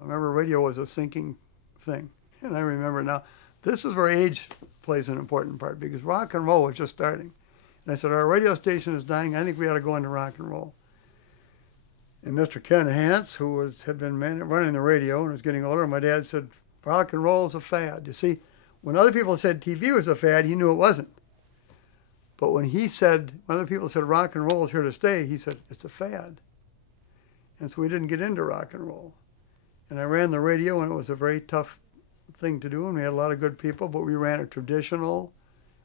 I remember radio was a sinking thing. And I remember now, this is where age plays an important part, because rock and roll was just starting. And I said, our radio station is dying. I think we ought to go into rock and roll. And Mr. Ken Hance, who had been running the radio and was getting older, my dad said, rock and roll is a fad. You see, when other people said TV was a fad, he knew it wasn't. But when other people said rock and roll is here to stay, he said, it's a fad. And so we didn't get into rock and roll. And I ran the radio, and it was a very tough thing to do, and we had a lot of good people, but we ran a traditional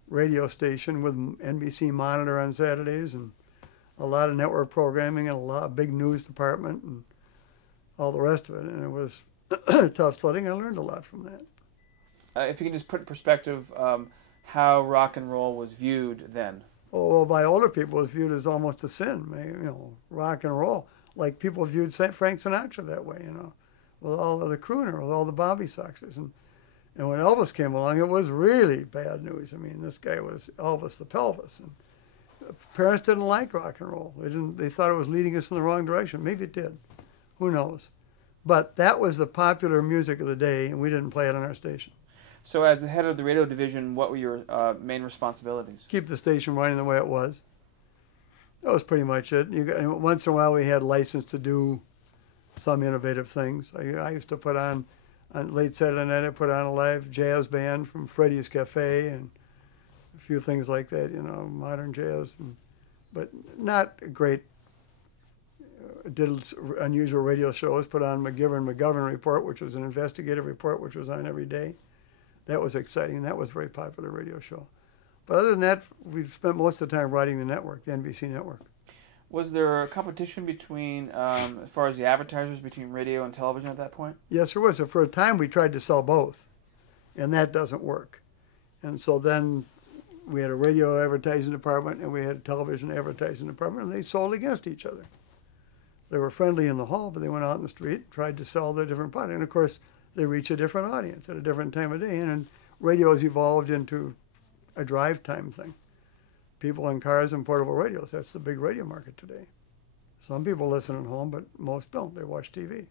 radio station with NBC Monitor on Saturdays and a lot of network programming and a big news department and all the rest of it. And it was tough sledding. I learned a lot from that. If you can just put in perspective how rock and roll was viewed then. Oh, well, by older people, it was viewed as almost a sin. You know, rock and roll. Like people viewed Frank Sinatra that way, you know, with all of the crooner, with all the Bobby Soxers. And when Elvis came along, it was really bad news. I mean, this guy was Elvis the Pelvis. And parents didn't like rock and roll. They thought it was leading us in the wrong direction. Maybe it did. Who knows? But that was the popular music of the day, and we didn't play it on our station. So as the head of the radio division, what were your main responsibilities? Keep the station running the way it was. That was pretty much it. Once in a while we had license to do some innovative things. I used to put on late Saturday night, I put on a live jazz band from Freddie's Cafe and a few things like that, you know, modern jazz. But not great, did unusual radio shows, put on McGivern Report, which was an investigative report, which was on every day. That was exciting. That was a very popular radio show. But other than that, we spent most of the time writing the network, the NBC network. Was there a competition between, as far as the advertisers, between radio and television at that point? Yes, there was. For a time, we tried to sell both, and that doesn't work. And so then we had a radio advertising department, and we had a television advertising department, and they sold against each other. They were friendly in the hall, but they went out in the street, tried to sell their different products. And, of course, they reach a different audience at a different time of day. And radio has evolved into a drive time thing. People in cars and portable radios, that's the big radio market today. Some people listen at home, but most don't. They watch TV.